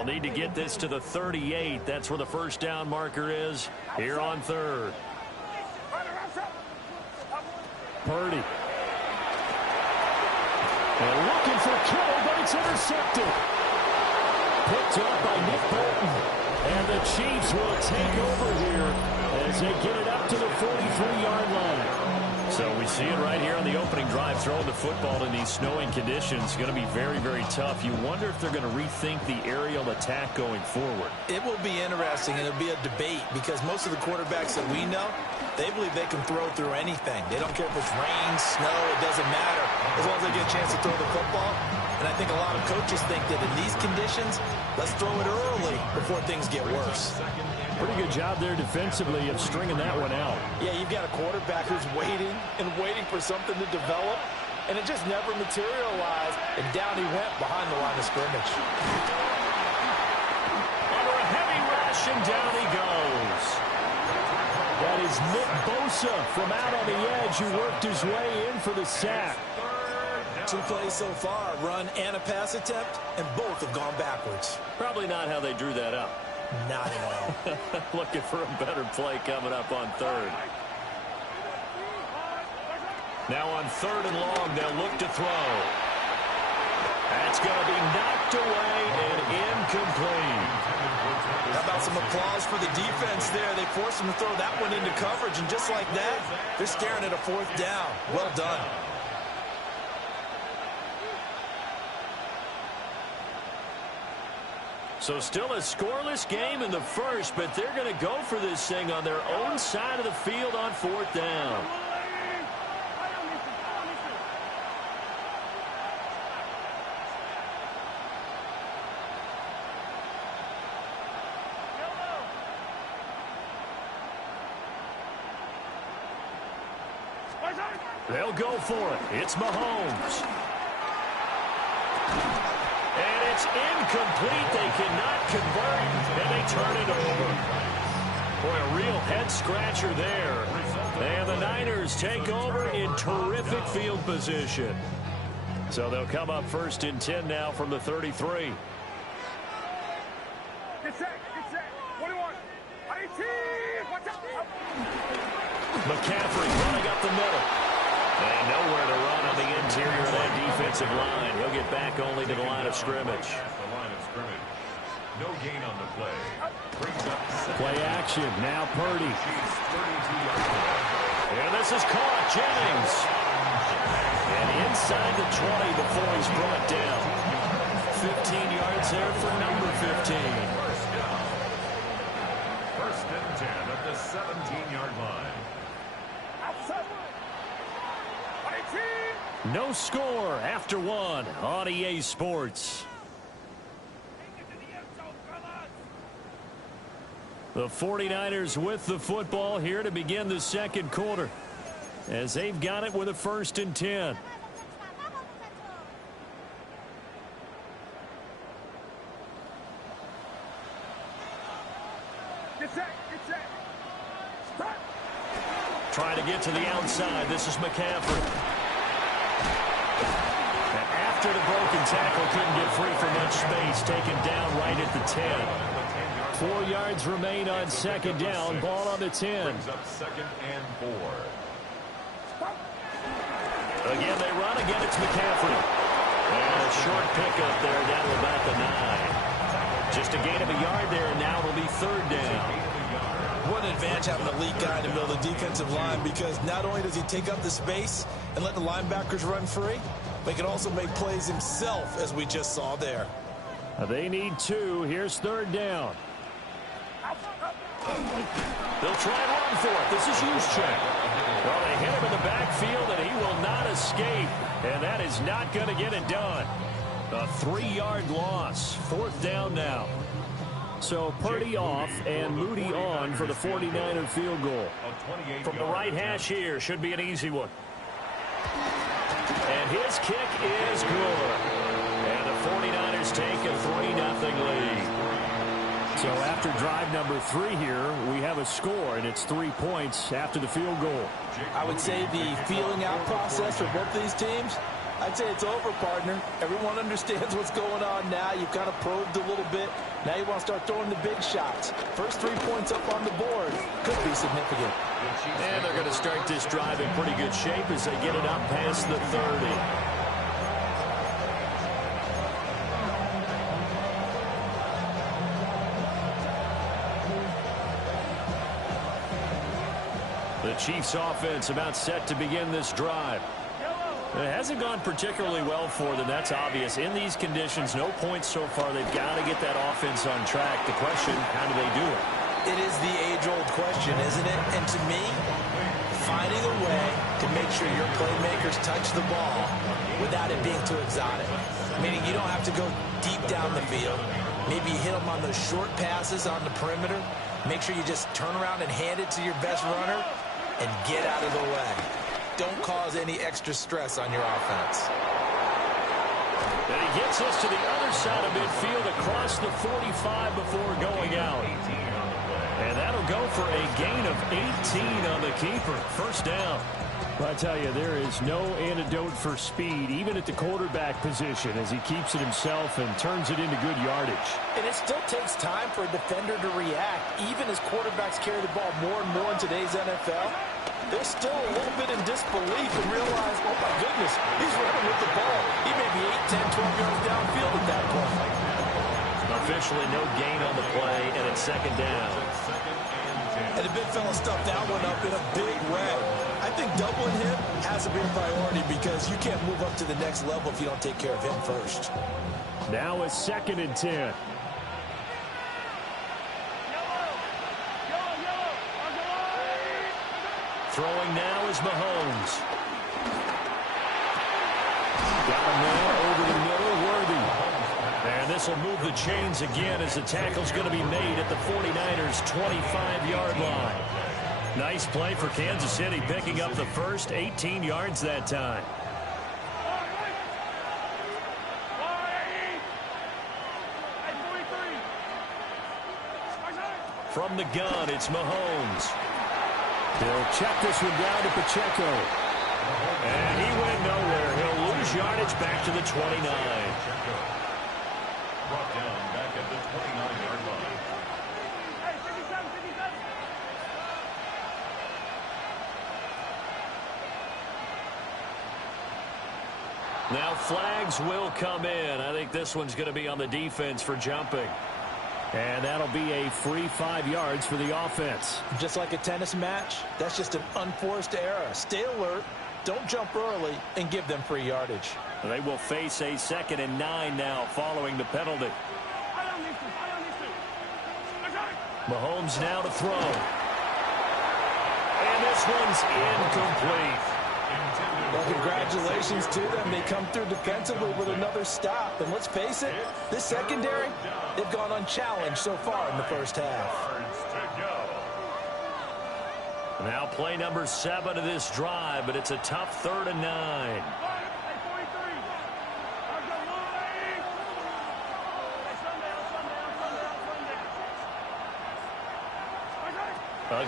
They'll need to get this to the 38. That's where the first down marker is here on third. Purdy. And looking for Kittle, but it's intercepted. Picked up by Nick Bolton. And the Chiefs will take over here as they get it up to the 43-yard line. So we see it right here on the opening drive, throwing the football in these snowing conditions. Going to be very, very tough. You wonder if they're going to rethink the aerial attack going forward. It will be interesting, and it'll be a debate because most of the quarterbacks that we know, they believe they can throw through anything. They don't care if it's rain, snow, it doesn't matter. As long as they get a chance to throw the football. And I think a lot of coaches think that in these conditions, let's throw it early before things get worse. Pretty good job there defensively of stringing that one out. Yeah, you've got a quarterback who's waiting and waiting for something to develop, and it just never materialized, and down he went behind the line of scrimmage. Under a heavy rush, and down he goes. That is Nick Bosa from out on the edge who worked his way in for the sack. 2 plays so far, run and a pass attempt, and both have gone backwards. Probably not how they drew that up. Not at all. Looking for a better play coming up on third. Now on third and long, they'll look to throw. That's going to be knocked away and incomplete. How about some applause for the defense there? They forced him to throw that one into coverage, and just like that, they're staring at a 4th down. Well done. So still a scoreless game in the first, but they're going to go for this thing on their own side of the field on 4th down. They'll go for it. It's Mahomes. And it's incomplete. They cannot convert, and they turn it over. Boy, a real head-scratcher there. And the Niners take over in terrific field position. So they'll come up 1st and 10 now from the 33. Get set. 21. 18. Watch out. McCaffrey running up the middle. And nowhere to run on the interior of that defensive line. He'll get back only to the line of scrimmage. No gain on the play. Play action. Now Purdy. And this is caught. Jennings. And inside the 20 before he's brought down. 15 yards there for number 15. First and 10 at the 17-yard line. No score after one on EA Sports. The 49ers with the football here to begin the second quarter as they've got it with a 1st and 10. Trying to get to the outside. This is McCaffrey. After the broken tackle, couldn't get free from much space, taken down right at the 10. 4 yards remain on 2nd down. Ball on the 10. Brings up 2nd and 4. Again, they run. Again, it's McCaffrey. And a short pickup there down to about the 9. Just a gain of a yard there, and now it'll be 3rd down. What an advantage having an elite guy in the middle of the defensive line, because not only does he take up the space and let the linebackers run free, but he can also make plays himself, as we just saw there. They need 2. Here's 3rd down. They'll try and run for it. This is Juszczyk. Well, they hit him in the backfield, and he will not escape. And that is not going to get it done. A 3-yard loss. 4th down now. So Purdy off and Moody on for the 49er field goal. From the right hash here, should be an easy one. And his kick is good. And the 49ers take a 3-0 lead. So after drive number 3 here, we have a score, and it's 3 points after the field goal. I would say the feeling out process for both of these teams I'd say it's over, partner. Everyone understands what's going on now. You've kind of probed a little bit. Now you want to start throwing the big shots. First 3 points up on the board could be significant. And they're going to start this drive in pretty good shape as they get it up past the 30. The Chiefs offense about set to begin this drive. It hasn't gone particularly well for them. That's obvious. In these conditions, no points so far. They've got to get that offense on track. The question, how do they do it? It is the age-old question, isn't it? And to me, finding a way to make sure your playmakers touch the ball without it being too exotic. Meaning you don't have to go deep down the field. Maybe you hit them on those short passes on the perimeter. Make sure you just turn around and hand it to your best runner and get out of the way. Don't cause any extra stress on your offense. And he gets us to the other side of midfield across the 45 before going out. And that'll go for a gain of 18 on the keeper. First down. I tell you, there is no antidote for speed, even at the quarterback position, as he keeps it himself and turns it into good yardage. And it still takes time for a defender to react. Even as quarterbacks carry the ball more and more in today's NFL, they're still a little bit in disbelief and realize, oh my goodness, he's running with the ball. He may be 8, 10, 12 yards downfield at that point. Officially no gain on the play, and it's second down. And the big fella stuffed that one up in a big way. I think doubling him has to be a priority because you can't move up to the next level if you don't take care of him first. Now a 2nd and 10. Throwing now is Mahomes. Got a man over the middle, Worthy. And this will move the chains again as the tackle's going to be made at the 49ers' 25-yard line. Nice play for Kansas City, picking up the first 18 yards that time. From the gun, it's Mahomes. He'll check this one down to Pacheco. And he went nowhere. He'll lose yardage back to the 29. Brought down back at the 29-yard line. Now flags will come in. I think this one's going to be on the defense for jumping. And that'll be a free 5 yards for the offense. Just like a tennis match, that's just an unforced error. Stay alert, don't jump early, and give them free yardage. They will face a 2nd and 9 now following the penalty. Mahomes now to throw. And this one's incomplete. Well, congratulations to them. They come through defensively with another stop. And let's face it, this secondary, they've gone unchallenged so far in the first half. Now play number 7 of this drive, but it's a tough 3rd and 9.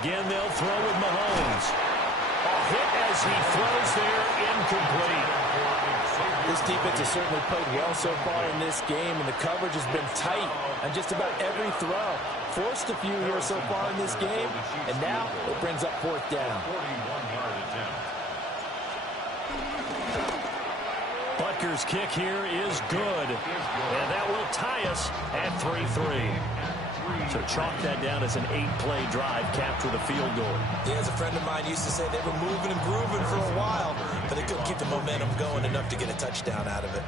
Again, they'll throw with Mahomes. A hit as he throws there, incomplete. This defense has certainly played well so far in this game, and the coverage has been tight on just about every throw. Forced a few here so far in this game, and now it brings up 4th down. Butker's kick here is good, and that will tie us at 3-3. So chalk that down as an 8-play drive capped with a field goal. Yeah, as a friend of mine used to say, they were moving and grooving for a while, but they couldn't keep the momentum going enough to get a touchdown out of it.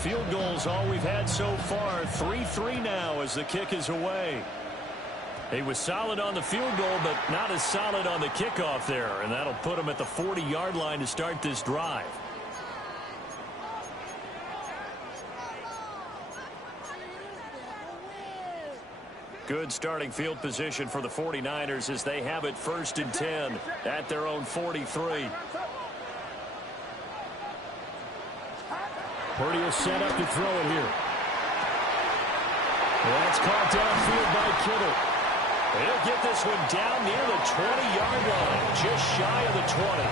Field goals all we've had so far. 3-3 now as the kick is away. He was solid on the field goal, but not as solid on the kickoff there, and that'll put him at the 40-yard line to start this drive. Good starting field position for the 49ers as they have it 1st and 10 at their own 43. Purdy will set up to throw it here. That's caught downfield by Kittle. He'll get this one down near the 20-yard line, just shy of the 20.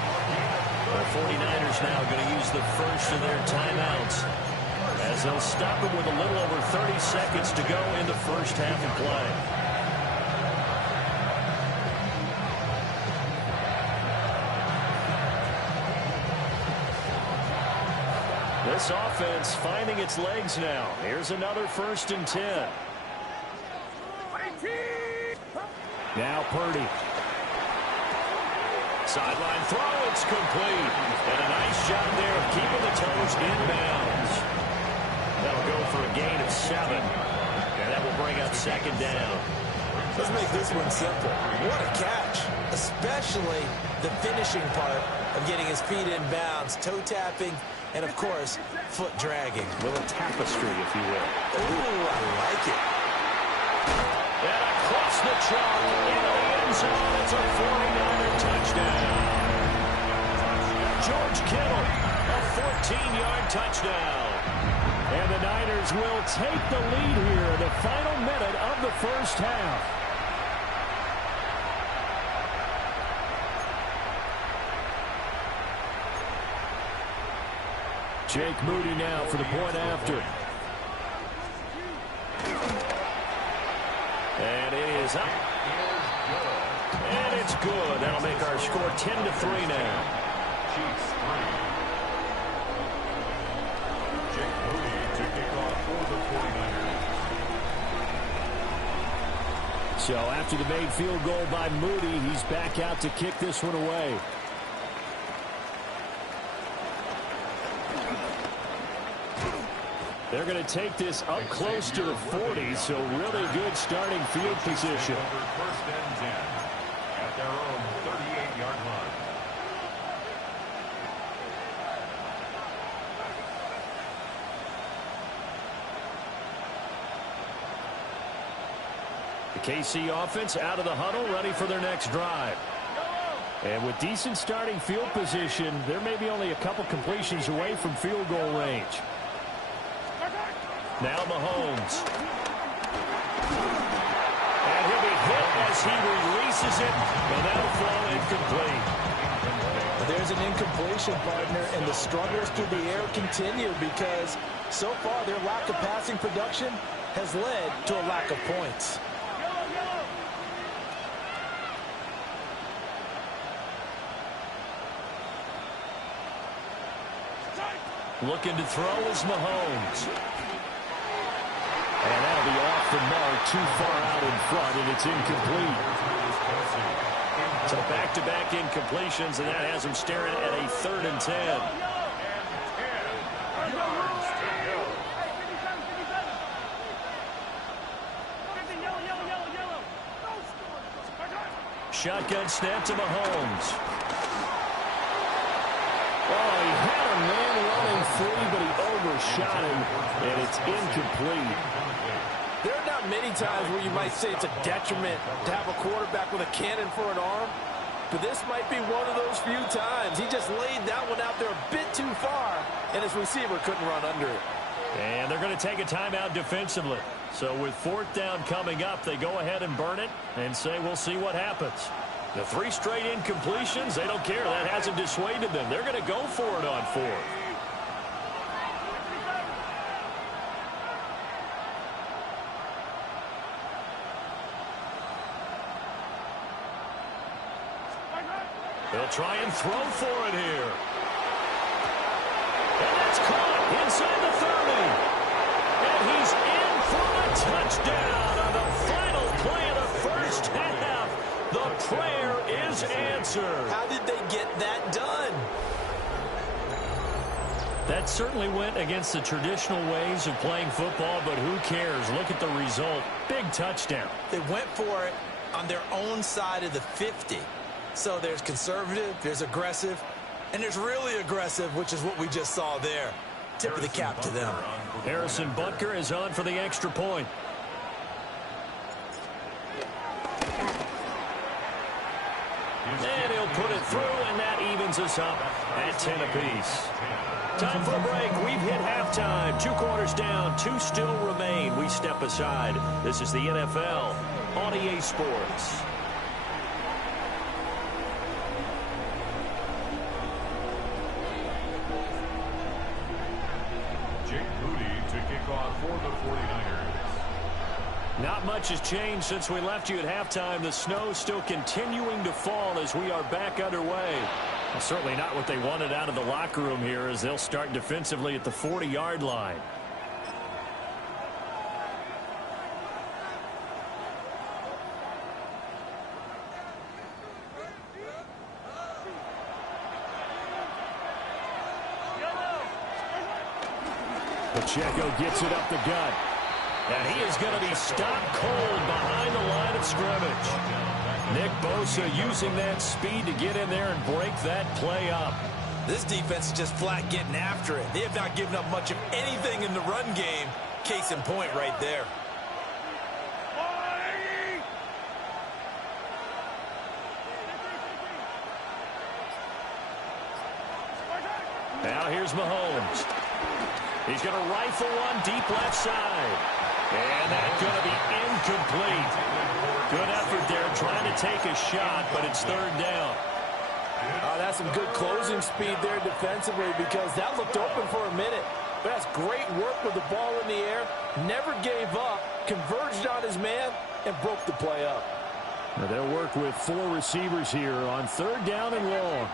The 49ers now going to use the first of their timeouts as they'll stop him with a little over 30 seconds to go in the first half of play. This offense finding its legs now. Here's another 1st and 10. Now Purdy. Sideline throw, it's complete. And a nice job there of keeping the toes inbounds. That'll go for a gain of 7. And that will bring up 2nd down. Let's make this one simple. What a catch, especially the finishing part of getting his feet in bounds, toe tapping, and of course, foot dragging. A little tapestry, if you will. Ooh, I like it. And across the chalk, into the end zone, it's a 49er touchdown. George Kittle, a 14-yard touchdown. And the Niners will take the lead here in the final minute of the first half. Jake Moody now for the point after. And it is up. And it's good. That'll make our score 10-3 now. Chiefs 3. Jake Moody to kick off for the 49ers. So after the made field goal by Moody, he's back out to kick this one away. They're going to take this up close to the 40, so really good starting field position. Over 1st and 10 at their own 38-yard line. The KC offense out of the huddle, ready for their next drive. And with decent starting field position, there may be only a couple completions away from field goal range. Now Mahomes. And he'll be hit as he releases it, and that'll fall incomplete. There's an incompletion, partner, and the struggles through the air continue because so far their lack of passing production has led to a lack of points. Looking to throw is Mahomes. And that'll be off the mark, too far out in front, and it's incomplete. So back-to-back incompletions, and that has him staring at a 3rd and 10. Shotgun snap to Mahomes. Oh, he had a man running free, but he overshot him, and it's incomplete. There are not many times where you might say it's a detriment to have a quarterback with a cannon for an arm, but this might be one of those few times. He just laid that one out there a bit too far, and his receiver couldn't run under it. And they're going to take a timeout defensively. So with 4th down coming up, they go ahead and burn it and say, we'll see what happens. The 3 straight incompletions, they don't care. That hasn't dissuaded them. They're going to go for it on 4th. They'll try and throw for it here. And that's caught inside the 30. And he's in for a touchdown on the final play of the first half. The prayer is answered. How did they get that done? That certainly went against the traditional ways of playing football, but who cares? Look at the result. Big touchdown. They went for it on their own side of the 50. So there's conservative, there's aggressive, and there's really aggressive, which is what we just saw there. Tip of the cap to them. Harrison Butker is on for the extra point. And he'll put it through, and that evens us up at 10 apiece. Time for a break. We've hit halftime. 2 quarters down, 2 still remain. We step aside. This is the NFL on EA Sports. To kick off for the 49ers. Not much has changed since we left you at halftime. The snow still continuing to fall as we are back underway. Well, certainly not what they wanted out of the locker room here as they'll start defensively at the 40-yard line. Pacheco gets it up the gut. And he is going to be stopped cold behind the line of scrimmage. Nick Bosa using that speed to get in there and break that play up. This defense is just flat getting after it. They have not given up much of anything in the run game. Case in point right there. Now here's Mahomes. He's going to rifle one deep left side. And that's going to be incomplete. Good effort there trying to take a shot, but it's third down. That's some good closing speed there defensively because that looked open for a minute. But that's great work with the ball in the air. Never gave up, converged on his man, and broke the play up. Now they'll work with 4 receivers here on third down and long.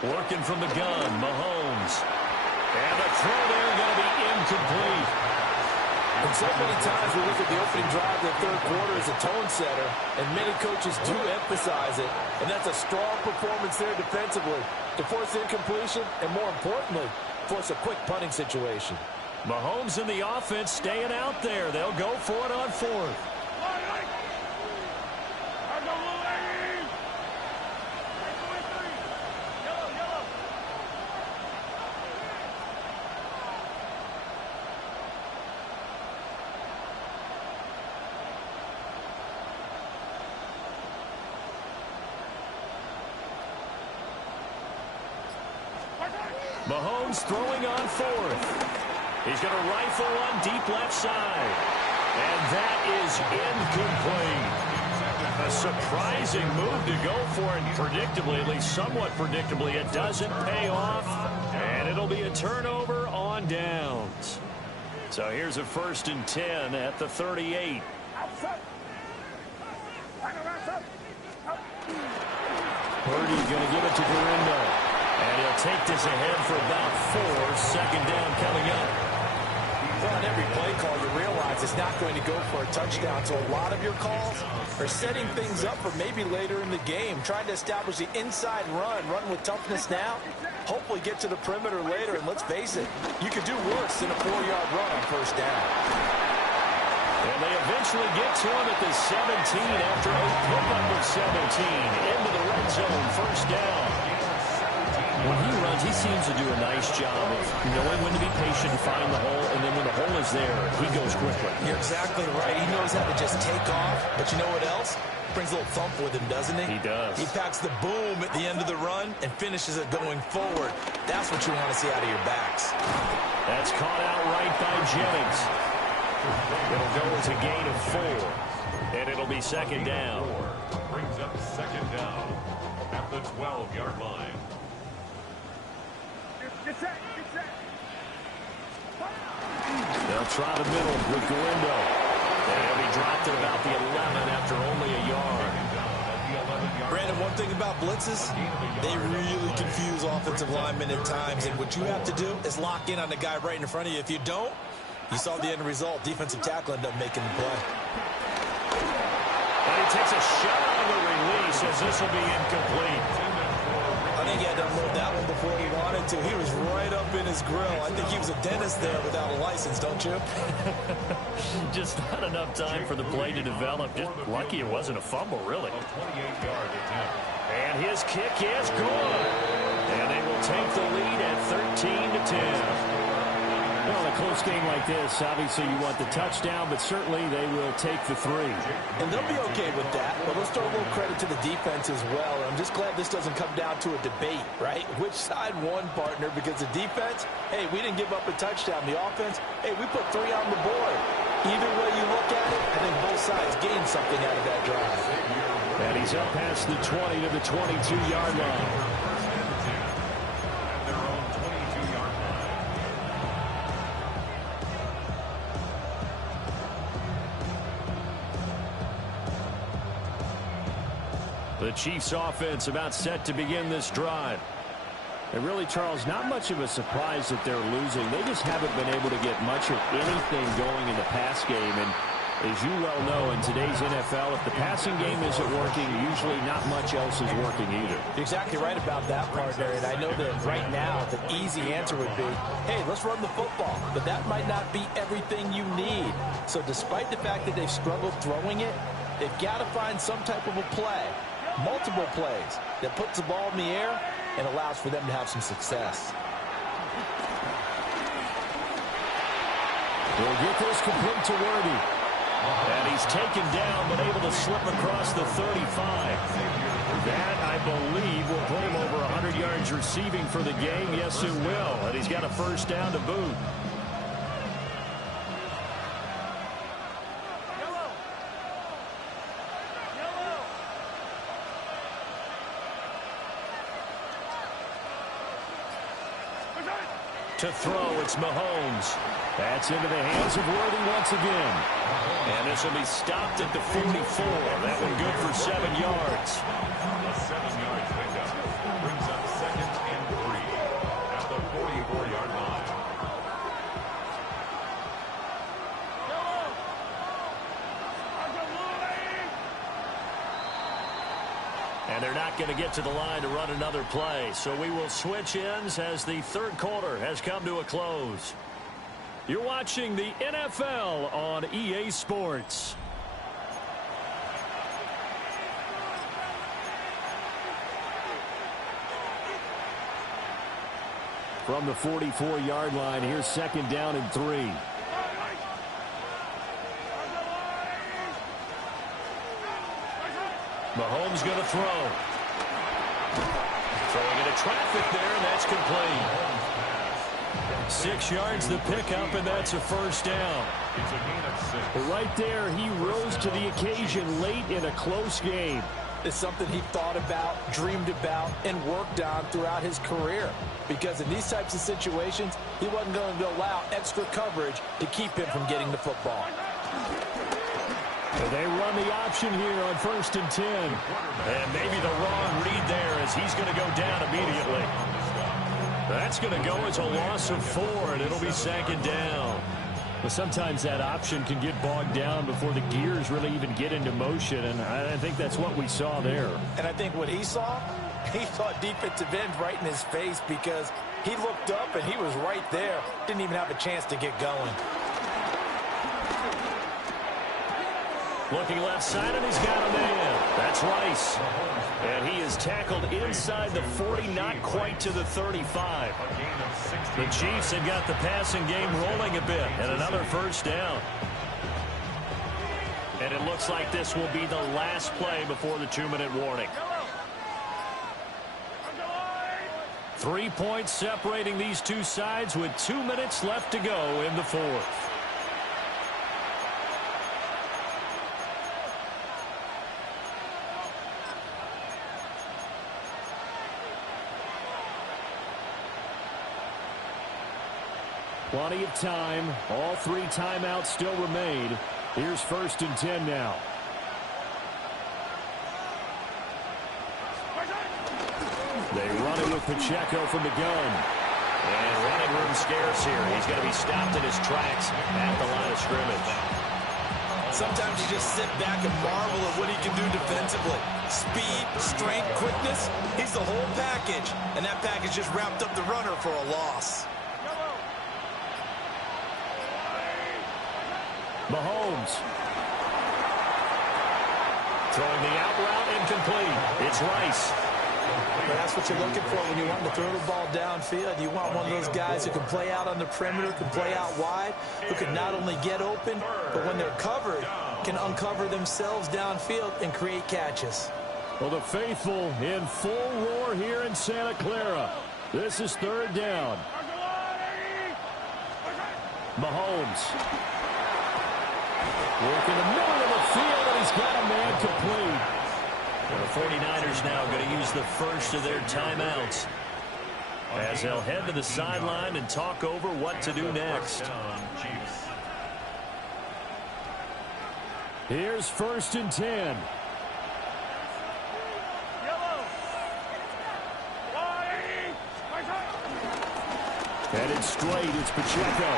Working from the gun, Mahomes. And the throw there going to be incomplete. And so many times we look at the opening drive of the third quarter as a tone setter, and many coaches do emphasize it. And that's a strong performance there defensively to force incompletion and, more importantly, force a quick punting situation. Mahomes and the offense staying out there. They'll go for it on fourth. Mahomes throwing on fourth. He's going to rifle one deep left side. And that is incomplete. A surprising move to go for it. Predictably, at least somewhat predictably, it doesn't pay off. And it'll be a turnover on downs. So here's a 1st and 10 at the 38. Purdy going to give it to Garindo. And he'll take this ahead for about 4. Second down coming up. Well, on every play call, you realize it's not going to go for a touchdown. So a lot of your calls are setting things up for maybe later in the game. Trying to establish the inside run with toughness now. Hopefully get to the perimeter later. And let's face it, you could do worse than a 4-yard run on first down. And they eventually get to him at the 17 after a pickup of 17. Into the red zone, first down. When he runs, he seems to do a nice job of knowing when to be patient and find the hole, and then when the hole is there, he goes quickly. You're exactly right. He knows how to just take off. But you know what else? Brings a little thump with him, doesn't he? He does. He packs the boom at the end of the run and finishes it going forward. That's what you want to see out of your backs. That's caught out right by Jennings. It'll go as a gain of 4. And it'll be second down. Brings up second down at the 12-yard line. They'll try the middle with Garindo. And he'll be dropped at about the 11 after only a yard. Brandon, one thing about blitzes, they really confuse offensive linemen at times. And what you have to do is lock in on the guy right in front of you. If you don't, you saw the end result. Defensive tackle ended up making the play. And he takes a shot on the release as this will be incomplete. I think he had to unload that one before he wanted to. He was right up in his grill. I think he was a dentist there without a license, don't you? Just not enough time for the play to develop. Just lucky it wasn't a fumble, really. And his kick is good. And they will take the lead at 13-10. Well, in a close game like this, obviously you want the touchdown, but certainly they will take the 3. And they'll be okay with that, but let's throw a little credit to the defense as well. I'm just glad this doesn't come down to a debate, right? Which side won, partner? Because the defense, hey, we didn't give up a touchdown. The offense, hey, we put 3 on the board. Either way you look at it, I think both sides gained something out of that drive. And he's up past the 20 to the 22-yard line. The Chiefs offense about set to begin this drive. And really, Charles, not much of a surprise that they're losing. They just haven't been able to get much of anything going in the pass game. And as you well know, in today's NFL, if the passing game isn't working, usually not much else is working either. You're exactly right about that, partner. And I know that right now the easy answer would be, hey, let's run the football. But that might not be everything you need. So despite the fact that they've struggled throwing it, they've got to find some type of a play. Multiple plays that puts the ball in the air and allows for them to have some success. We'll get this complete to Worthy. And he's taken down but able to slip across the 35. That, I believe, will put him over 100 yards receiving for the game. Yes, it will. And he's got a first down to boot. To throw, it's Mahomes. That's into the hands of Worthy once again. And this will be stopped at the 44. That one good for 7 yards. A 7-yard pickup brings up 2nd and 3 at the 44-yard line. And they're not going to get to the line to run another play. So we will switch ends as the third quarter has come to a close. You're watching the NFL on EA Sports. From the 44-yard line, here's 2nd down and 3. Mahomes going to throw. Throwing into traffic there, and that's complete. 6 yards the pickup, and that's a first down. It's a gain of 6. Right there, he rose to the occasion late in a close game. It's something he thought about, dreamed about, and worked on throughout his career. Because in these types of situations, he wasn't going to allow extra coverage to keep him from getting the football. They run the option here on 1st and 10. And maybe the wrong read there as he's going to go down immediately. That's going to go as a loss of 4, and it'll be 2nd down. But sometimes that option can get bogged down before the gears really even get into motion, and I think that's what we saw there. And I think what he saw defensive end right in his face because he looked up and he was right there. Didn't even have a chance to get going. Looking left side, and he's got a man. That's Rice. And he is tackled inside the 40, not quite to the 35. The Chiefs have got the passing game rolling a bit, and another first down. And it looks like this will be the last play before the 2-minute warning. 3 points separating these two sides with 2 minutes left to go in the 4th. Plenty of time. All 3 timeouts still remain. Here's 1st and 10 now. They run it with Pacheco from the gun. And running room scarce here. He's going to be stopped in his tracks at the line of scrimmage. Sometimes you just sit back and marvel at what he can do defensively. Speed, strength, quickness. He's the whole package. And that package just wrapped up the runner for a loss. Mahomes. Throwing the out route incomplete. It's Rice. But that's what you're looking for when you want to throw the ball downfield. You want one of those guys who can play out on the perimeter, can play out wide, who can not only get open, but when they're covered, can uncover themselves downfield and create catches. Well, the faithful in full roar here in Santa Clara. This is third down. Mahomes. Work in the middle of the field, and he's got a man complete. The 49ers now going to use the first of their timeouts as they'll head to the sideline and talk over what to do next. Here's 1st and 10. Headed straight, it's Pacheco.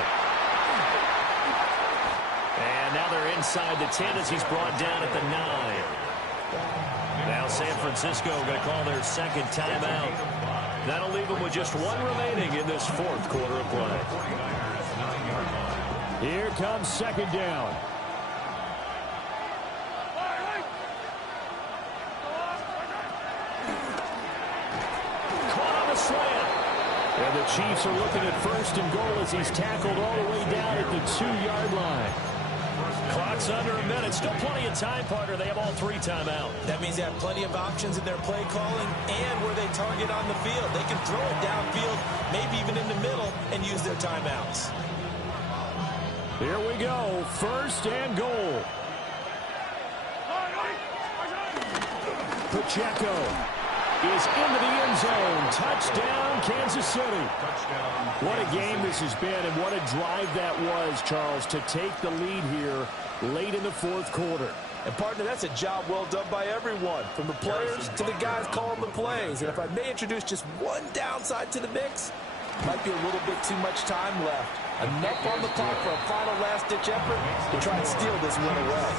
And now they're inside the 10 as he's brought down at the 9. Now San Francisco going to call their second timeout. That'll leave them with just one remaining in this fourth quarter of play. Here comes second down. Caught on the slant. And the Chiefs are looking at 1st and goal as he's tackled all the way down at the 2-yard line. Clock's under a minute. Still plenty of time, partner. They have all 3 timeout. That means they have plenty of options in their play calling and where they target on the field. They can throw it downfield, maybe even in the middle, and use their timeouts. Here we go. 1st and goal. Pacheco is into the end zone. Touchdown, Kansas City. What a game this has been, and what a drive that was, Charles, to take the lead here late in the fourth quarter. And, partner, that's a job well done by everyone, from the players to the guys calling the plays. And if I may introduce just one downside to the mix, might be a little bit too much time left. Enough on the clock for a final last-ditch effort to try and steal this win away.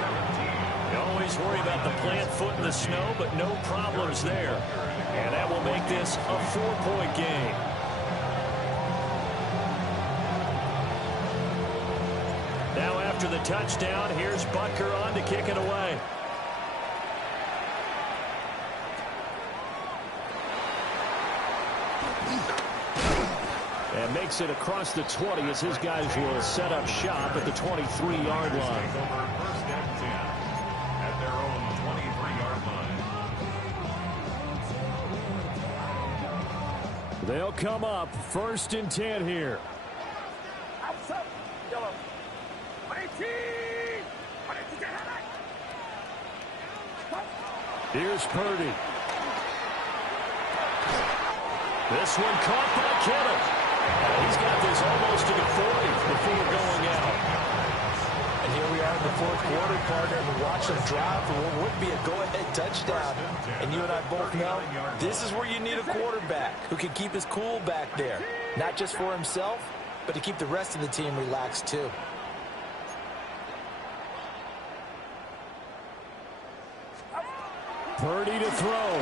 You always worry about the plant foot in the snow, but no problems there. And that will make this a 4-point game. Now after the touchdown, here's Butker on to kick it away. And makes it across the 20 as his guys will set up shop at the 23-yard line. First and 10 at their own 23-yard line. They'll come up 1st and 10 here. Here's Purdy. This one caught by Kittle. He's got this almost to the 40 before going out. And here we are in the fourth quarter, partner, and watch them drive for what would be a go-ahead touchdown. And you and I both know this is where you need a quarterback who can keep his cool back there. Not just for himself, but to keep the rest of the team relaxed too. Purdy to throw.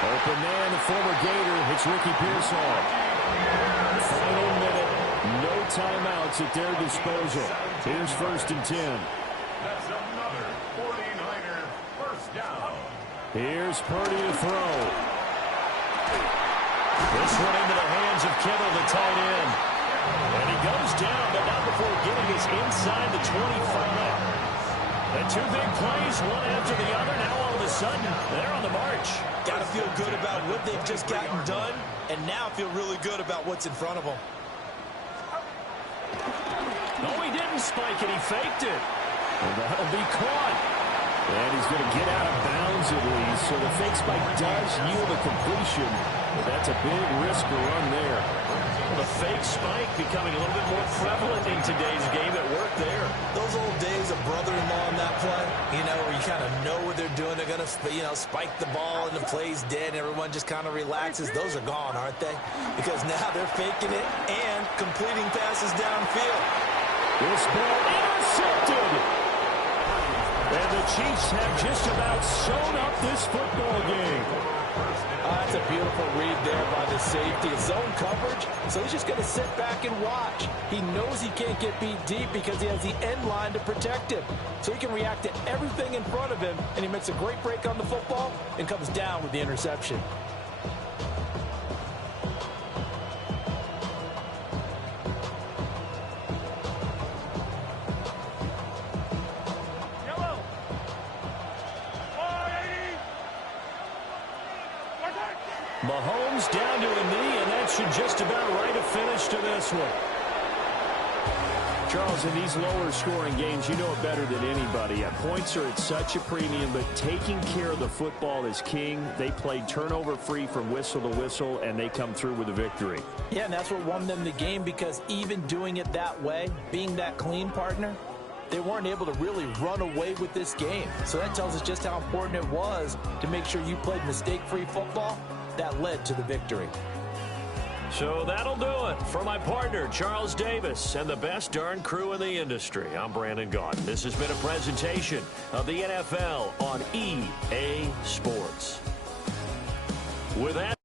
Open man, the former Gator, hits Ricky Pearsall. Final minute, no timeouts at their disposal. Here's 1st and 10. That's another 49er first down. Here's Purdy to throw. This one into the hands of Kittle, the tight end. And he goes down, but not before getting us inside the 25. And 2 big plays, one after the other. Now all of a sudden, they're on the march. Got to feel good about what they've just gotten done, and now feel really good about what's in front of them. No, he didn't spike it. He faked it. And that'll be caught. And he's going to get out of bounds at least. So the fake spike does yield a completion. But that's a big risk to run there. The fake spike becoming a little bit more prevalent in today's game. It worked there. Those old days of brother-in-law on that play, you know, where you kind of know what they're doing. They're going to, you know, spike the ball and the play's dead and everyone just kind of relaxes. Those are gone, aren't they? Because now they're faking it and completing passes downfield. This ball intercepted. And the Chiefs have just about sewn up this football game. That's a beautiful read there by the safety. It's zone coverage, so he's just going to sit back and watch. He knows he can't get beat deep because he has the end line to protect him. So he can react to everything in front of him, and he makes a great break on the football and comes down with the interception. Mahomes down to a knee, and that should just about write a finish to this one. Charles, in these lower-scoring games, you know it better than anybody. Points are at such a premium, but taking care of the football is king. They played turnover-free from whistle to whistle, and they come through with a victory. Yeah, and that's what won them the game, because even doing it that way, being that clean partner, they weren't able to really run away with this game. So that tells us just how important it was to make sure you played mistake-free football. That led to the victory. So that'll do it for my partner, Charles Davis, and the best darn crew in the industry. I'm Brandon Gaudin. This has been a presentation of the NFL on EA Sports. With that,